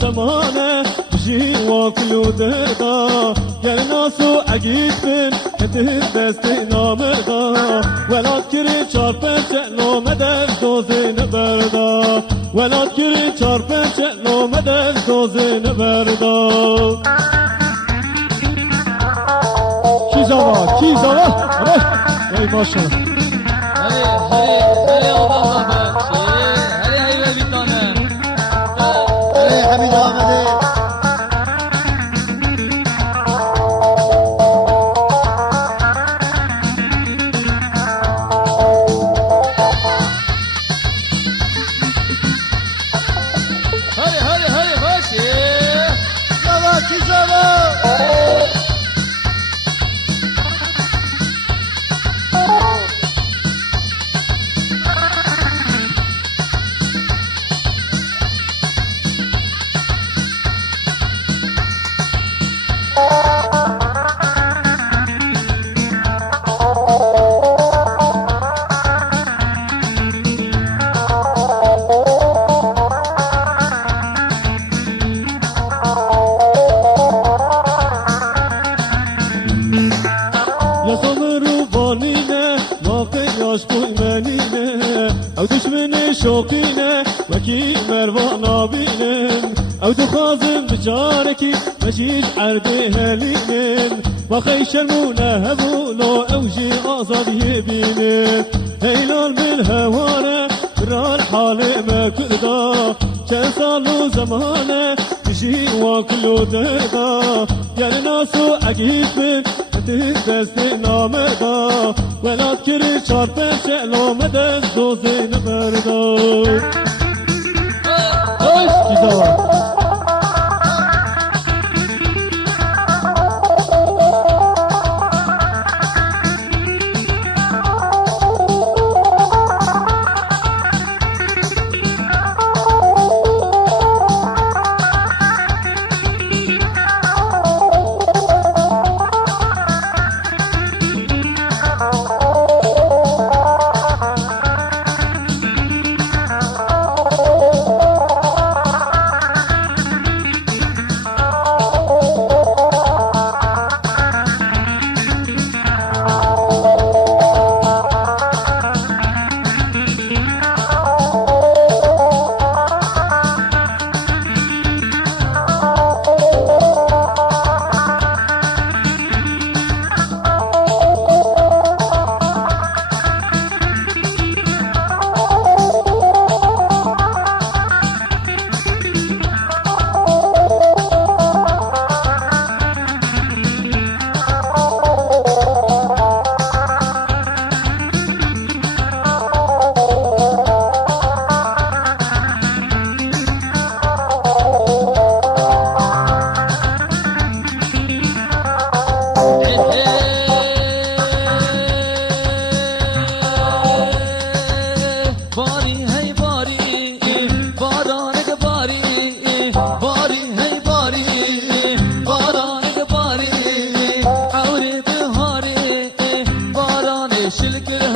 زمانه جي واكلو دردا يا ناسو عجيب من كتير دستي نامردا ولا تكري چارپنچ لو مدر دوزي نبردا ولا تكري چارپنچ لو مدر دوزي نبردا کی زوا ای ماشاءالله هلی آقا حمید آمده هلی باشی زوا کی زوا او دشمن شوقینه وکی مروان بینم او دو خازم بجارکی مجیش عرده هلینم و خیشمونه هبولو او جی آزادی بینم هیلال بالهواره برال حال ما کردا چند سالو زمانه بجی واکلو دردا یعنی ناسو عجیب من دست نامردا ولاد کری چارپنچ لو مدست دوزی نبردا کی زوا شلكر